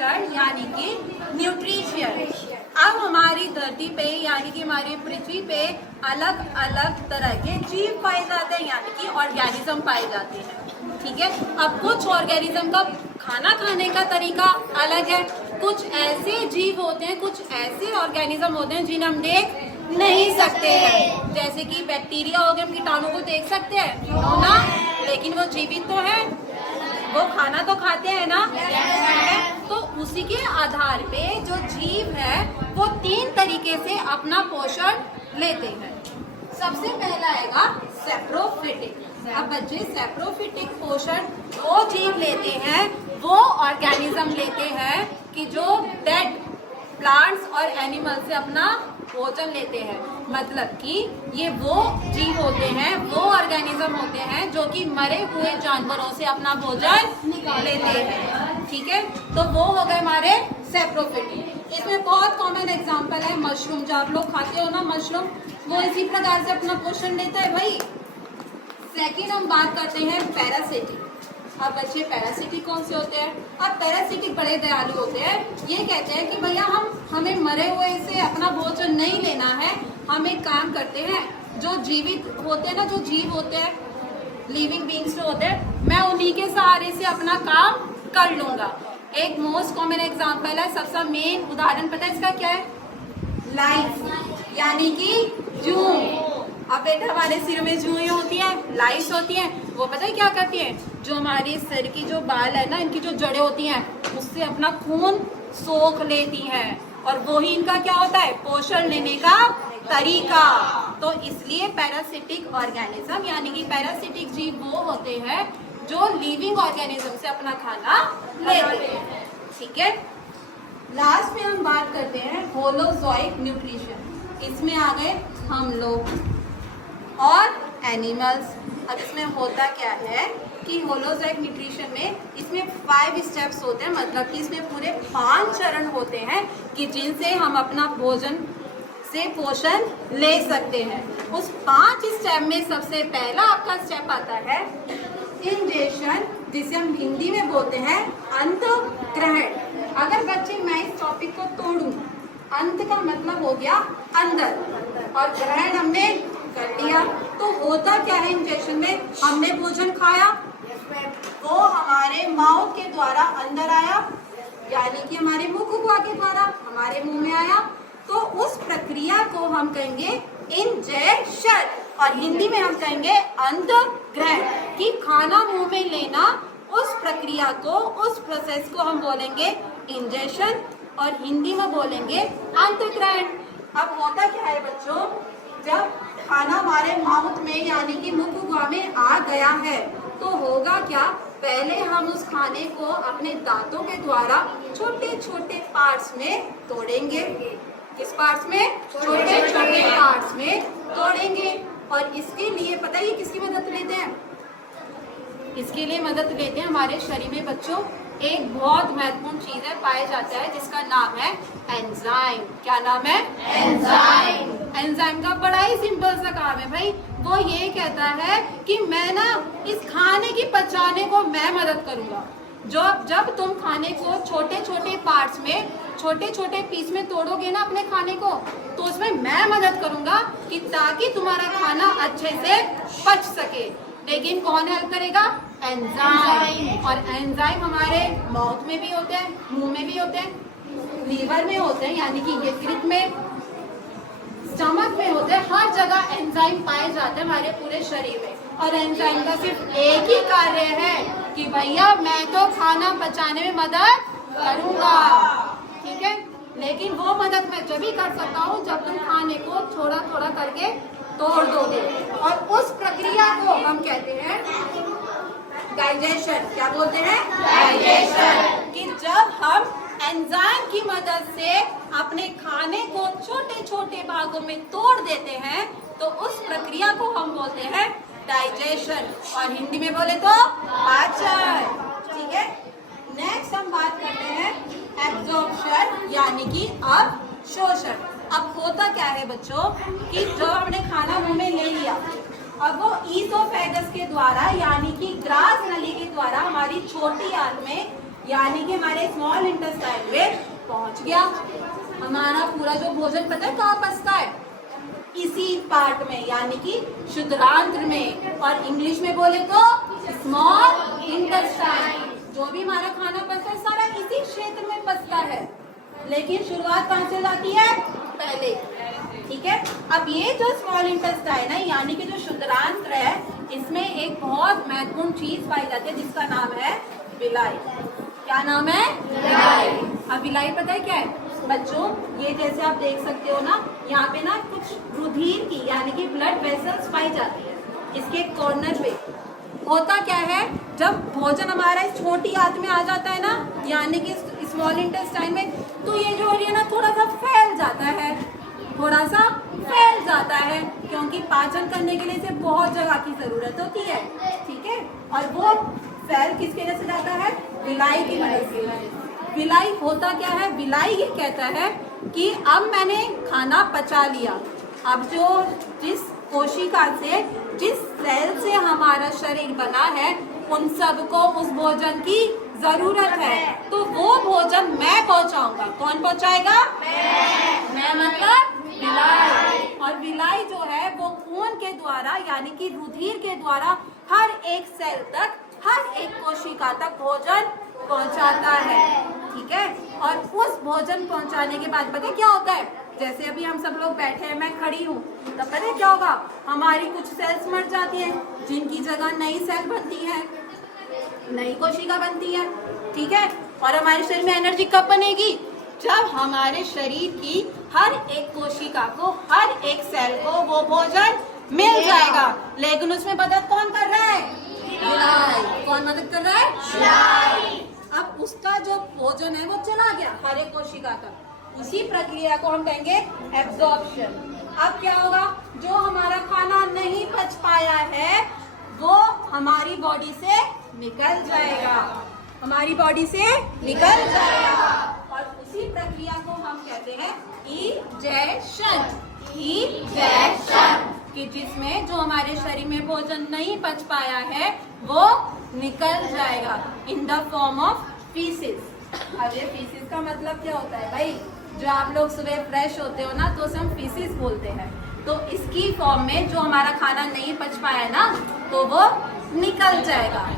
पोषण यानी कि न्यूट्रिशन। अब हमारी धरती पे यानी कि हमारी पृथ्वी पे अलग अलग तरह के जीव पाए जाते हैं यानी कि ऑर्गेनिज्म पाए जाते हैं, ठीक है। अब कुछ ऑर्गेनिज्म का खाना खाने का तरीका अलग है, कुछ ऐसे जीव होते हैं, कुछ ऐसे ऑर्गेनिज्म होते हैं जिन्हें हम देख नहीं सकते हैं, जैसे कि बैक्टीरिया हो गए, हम कीटाणु को देख सकते हैं ना, लेकिन वो जीवित तो है, वो खाना तो खाते हैं ना, तो उसी के आधार पे जो जीव है वो 3 तरीके से अपना पोषण लेते हैं। सबसे पहला आएगा सैप्रोफिटिक। अब बच्चे सैप्रोफिटिक पोषण वो जीव लेते हैं, वो ऑर्गेनिज्म लेते हैं कि जो डेड प्लांट्स और एनिमल से अपना भोजन लेते हैं, मतलब कि ये वो जीव होते हैं, वो ऑर्गेनिज्म होते हैं जो कि मरे हुए जानवरों से अपना भोजन लेते हैं, ठीक है। तो वो हो गए हमारे सैप्रोफिटिक। इसमें बहुत कॉमन एग्जांपल है मशरूम, जो आप लोग खाते हो ना मशरूम, वो इसी प्रकार से अपना पोषण लेता है भाई। सेकेंड हम बात करते हैं पैरासिटिक। अब बच्चे पैरासिटिक कौन से होते हैं? अब पैरासिटिक बड़े दयालु होते हैं, ये कहते हैं कि भैया हमें मरे हुए से अपना भोजन नहीं लेना है, हम एक काम करते हैं, जो जीवित होते हैं ना, जो जीव होते हैं, लिविंग बींग्स जो होते हैं, मैं उन्हीं के सहारे से अपना काम कर लूंगा। एक मोस्ट कॉमन एग्जाम्पल है, सबसे मेन उदाहरण पता है इसका क्या है? लाइस यानी कि जू। अब बेटा हमारे सिर में जुएं होती हैं, लाइस होती हैं, वो पता है क्या करती हैं? जो हमारे सिर की जो बाल है ना, इनकी जो जड़ें होती हैं, उससे अपना खून सोख लेती हैं, और वो ही इनका क्या होता है? पोषण लेने का तरीका। तो इसलिए पैरासिटिक ऑर्गेनिज्म यानी कि पैरासिटिक जीव वो होते हैं जो लिविंग ऑर्गेनिज्म से अपना खाना लेते हैं, ठीक है। लास्ट में हम बात करते हैं होलोजोइक न्यूट्रिशन। इसमें आ गए हम लोग और एनिमल्स। अब इसमें होता क्या है कि होलोजोइक न्यूट्रिशन में इसमें 5 स्टेप्स होते हैं, मतलब कि इसमें पूरे 5 चरण होते हैं कि जिनसे हम अपना भोजन से पोषण ले सकते हैं। उस 5 स्टेप में सबसे पहला आपका स्टेप आता है इंजेशन, जिसे हम हिंदी में बोलते हैं अंतःग्रहण। अगर बच्चे मैं इस टॉपिक को तोड़ूं, अंत का मतलब हो गया अंदर और ग्रहण हमने कर लिया, तो होता क्या है इंजेक्शन में? हमने भोजन खाया, वो हमारे माउथ के द्वारा अंदर आया, यानी कि हमारे मुख गुहा के द्वारा हमारे मुंह में आया, तो उस प्रक्रिया को हम कहेंगे इंजेक्शन, और हिंदी में हम कहेंगे अंतःग्रहण, कि खाना मुंह में लेना, उस प्रक्रिया को, उस प्रोसेस को हम बोलेंगे इंजेक्शन और हिंदी में बोलेंगे अंतःग्रहण। अब होता क्या है बच्चों, जब खाना हमारे माउथ में यानी कि मुख गुहा में आ गया है, तो होगा क्या? पहले हम उस खाने को अपने दांतों के द्वारा छोटे छोटे पार्ट्स में तोड़ेंगे। किस पार्ट्स में? छोटे छोटे पार्ट्स में तोड़ेंगे। और इसके लिए पता है किसकी मदद लेते हैं? इसके लिए मदद लेते हैं हमारे शरीर में बच्चों एक बहुत महत्वपूर्ण चीज है, पाया जाता है, जिसका नाम है एंजाइम। क्या नाम है? एंजाइम। एंजाइम का बड़ा ही सिंपल सा काम है भाई, वो ये कहता है कि मैं ना इस खाने की पचाने को मैं मदद करूंगा। जब तुम खाने को छोटे छोटे पार्ट्स में, छोटे छोटे पीस में तोड़ोगे ना अपने खाने को, तो उसमें मैं मदद करूंगा कि ताकि तुम्हारा खाना अच्छे से पच सके। लेकिन कौन हेल्प करेगा? एंजाइम। और एंजाइम हमारे माउथ में भी होते हैं, मुंह में भी होते हैं, लीवर में होते हैं यानी कि यकृत में, स्टमक में होते हैं, हर जगह एंजाइम पाए जाते हैं हमारे पूरे शरीर में। और एंजाइम का सिर्फ एक ही कार्य है कि भैया मैं तो खाना पचाने में मदद करूंगा, ठीक है। लेकिन वो मदद मैं जब भी कर सकता हूँ जब तुम खाने को थोड़ा थोड़ा करके तोड़ दोगे, और उस प्रक्रिया को हम कहते हैं डाइजेशन। क्या बोलते हैं? डाइजेशन। कि जब हम एंजाइम की मदद से अपने खाने को छोटे छोटे भागों में तोड़ देते हैं, तो उस प्रक्रिया को हम बोलते हैं डाइजेशन, और हिंदी में बोले तो पाचन, ठीक है। नेक्स्ट हम बात करते हैं एब्जॉर्प्शन यानी कि अवशोषण। अब होता क्या है बच्चों कि जो हमने खाना मुंह में ले लिया, अब वो ईसोफेगस के द्वारा यानी कि ग्रास नली के द्वारा हमारी छोटी आंत में यानी कि हमारे स्मॉल इंटेस्टाइन में पहुंच गया। हमारा पूरा जो भोजन पता है कहाँ पचता है? इसी पार्ट में, यानी कि क्षुद्रांत्र में, और इंग्लिश में बोले तो स्मॉल इंटेस्टाइन। जो भी हमारा खाना पचता है सारा इसी क्षेत्र में पचता है, लेकिन शुरुआत कहाँ से जाती है? पहले। ठीक है, अब ये जो स्मॉल इंटेस्टाइन है यानी कि जो क्षुद्रांत्र है, इसमें एक बहुत महत्वपूर्ण चीज पाई जाती है जिसका नाम है विलाई। क्या नाम है? विलाई। अब विलाई पता है क्या है बच्चों? ये जैसे आप देख सकते हो ना, यहाँ पे ना कुछ रुधिर की यानी कि ब्लड वेसल्स पाई जाती है इसके कॉर्नर पे। होता क्या है, जब भोजन हमारा इस छोटी आंत में आ जाता है ना, यानी कि स्मॉल इंटेस्टाइन में, तो ये जो है ना थोड़ा सा फैल जाता है, थोड़ा सा फैल जाता है, क्योंकि पाचन करने के लिए इसे बहुत जगह की जरूरत होती है। ठीक है, और वो फैल किसकी वजह से जाता है? विलाई की वजह से। विलाई होता क्या है? विलाई ये कहता है कि अब मैंने खाना पचा लिया, अब जो जिस कोशिका से, जिस सेल से हमारा शरीर बना है, उन सबको उस भोजन की जरूरत है, तो वो भोजन मैं पहुंचाऊंगा। कौन पहुंचाएगा? मैं मतलब विलाई। और विलाई जो है वो खून के द्वारा यानी कि रुधिर के द्वारा हर एक सेल तक, हर एक कोशिका तक भोजन पहुंचाता है। ठीक है, और उस भोजन पहुंचाने के बाद पता है क्या होता है? जैसे अभी हम सब लोग बैठे हैं, मैं खड़ी हूँ, तब पता है क्या होगा? हमारी कुछ सेल्स मर जाती हैं, जिनकी जगह नई सेल बनती है, नई कोशिका बनती है। ठीक है, और हमारे शरीर में एनर्जी कब बनेगी? जब हमारे शरीर की हर एक कोशिका को, हर एक सेल को वो भोजन मिल जाएगा। लेकिन उसमें मदद कौन कर रहा है? विलाई। कौन मदद कर रहा है? विलाई। अब उसका जो भोजन है वो चला गया हर एक कोशिका तक, इसी प्रक्रिया को हम कहेंगे एब्जॉर्प्शन। अब क्या होगा? जो हमारा खाना नहीं पच पाया है वो हमारी बॉडी से निकल जाएगा, हमारी बॉडी से निकल जाएगा, और उसी प्रक्रिया को हम कहते हैं इजेशन। इजेशन, कि जिसमें जो हमारे शरीर में भोजन नहीं पच पाया है वो निकल जाएगा in the form of faeces. अब ये फीसिस का मतलब क्या होता है भाई? जो आप लोग सुबह फ्रेश होते हो ना तो उसे हम फीसिस बोलते हैं। तो इसकी फॉर्म में जो हमारा खाना नहीं पच पाया है ना तो वो निकल जाएगा।